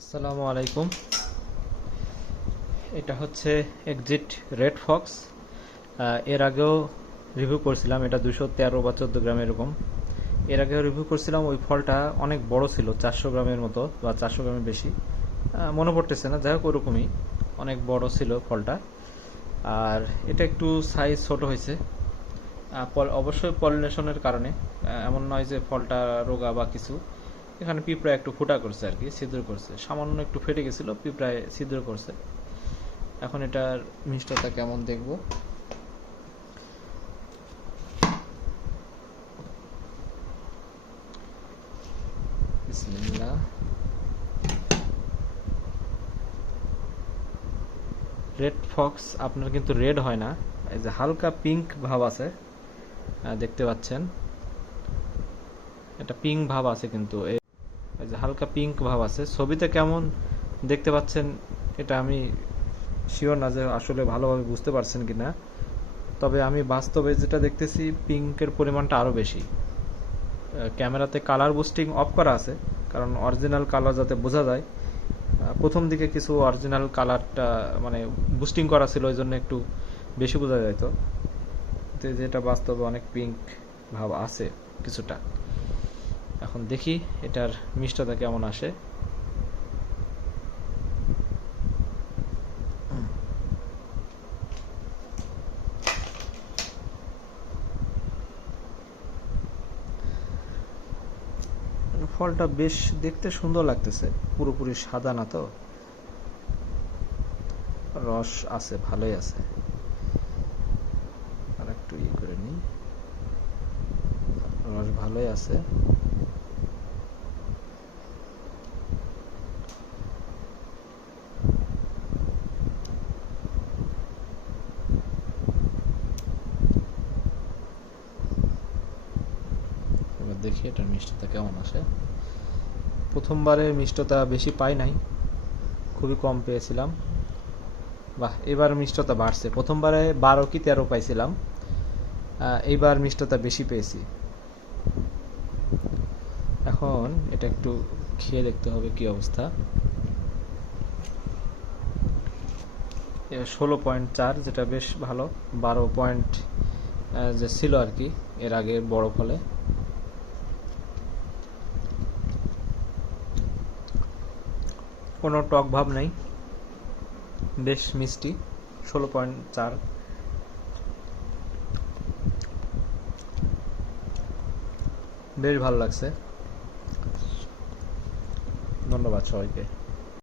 আসসালামু আলাইকুম। এটা হচ্ছে এক্সিট রেড ফক্স। এর আগেও রিভিউ করছিলাম, এটা 213 বা 14 গ্রাম এরকম। এর আগেও রিভিউ করছিলাম, ওই ফলটা অনেক বড় ছিল, 400 গ্রামের মতো বা 400 গ্রামের বেশি, মনে পড়তেছে না, যাই হোক ওরকমই অনেক বড় ছিল ফলটা। আর এটা একটু সাইজ ছোট হয়েছে, অবশ্যই পলিনেশনের কারণে। এমন নয় যে ফলটা রোগা বা কিছু। এখানে পিঁপড়া একটু ফুটা করছে আর কি, ছিদ্র করছে, সামান্য একটু ফেটে গেছিল, পিঁপড়ায় ছিদ্র করছে। এখন এটার মিষ্টতা কেমন দেখব। বিসমিল্লাহ। রেড ফক্স আপনার কিন্তু রেড হয় না, এই যে হালকা পিঙ্ক ভাব আছে, দেখতে পাচ্ছেন, এটা পিঙ্ক ভাব আছে কিন্তু, এই যে হালকা পিঙ্ক ভাব আছে। ছবিতে কেমন দেখতে পাচ্ছেন এটা আমি শিওর না যে আসলে ভালোভাবে বুঝতে পারছেন কিনা, তবে আমি বাস্তবে যেটা দেখতেছি পিঙ্কের পরিমাণটা আরও বেশি। ক্যামেরাতে কালার বুস্টিং অফ করা আছে, কারণ অরিজিনাল কালার যাতে বোঝা যায়। প্রথম দিকে কিছু অরিজিনাল কালারটা মানে বুস্টিং করা ছিল, ওই জন্য একটু বেশি বোঝা যেত, যেটা বাস্তবে অনেক পিঙ্ক ভাব আছে কিছুটা। এখন দেখি এটার মিষ্টতা কেমন আসে। ফলটা বেশ দেখতে সুন্দর লাগতেছে, পুরোপুরি সাদা না তো, রস আছে, ভালোই আছে। আর একটু করে নিই, রস ভালোই আছে। এবার দেখি এটার মিষ্টতা কেমন আসে। প্রথমবারের মিষ্টতা বেশি পাই নাই, খুবই কম পেয়েছিলাম। বাহ, এবার মিষ্টতা বাড়ছে। প্রথমবারে 12 কি 13 পাইছিলাম, এইবার মিষ্টতা বেশি পেয়েছি। এখন এটা একটু খেয়ে দেখতে হবে কি অবস্থা। 16.4, যেটা বেশ ভালো। 12 পয়েন্ট যে ছিল আর কি এর আগে বড় ফলে। কোনো টক ভাব নেই, বেশ মিষ্টি। 16.4, বেশ ভালো লাগছে। ধন্যবাদ সবাইকে।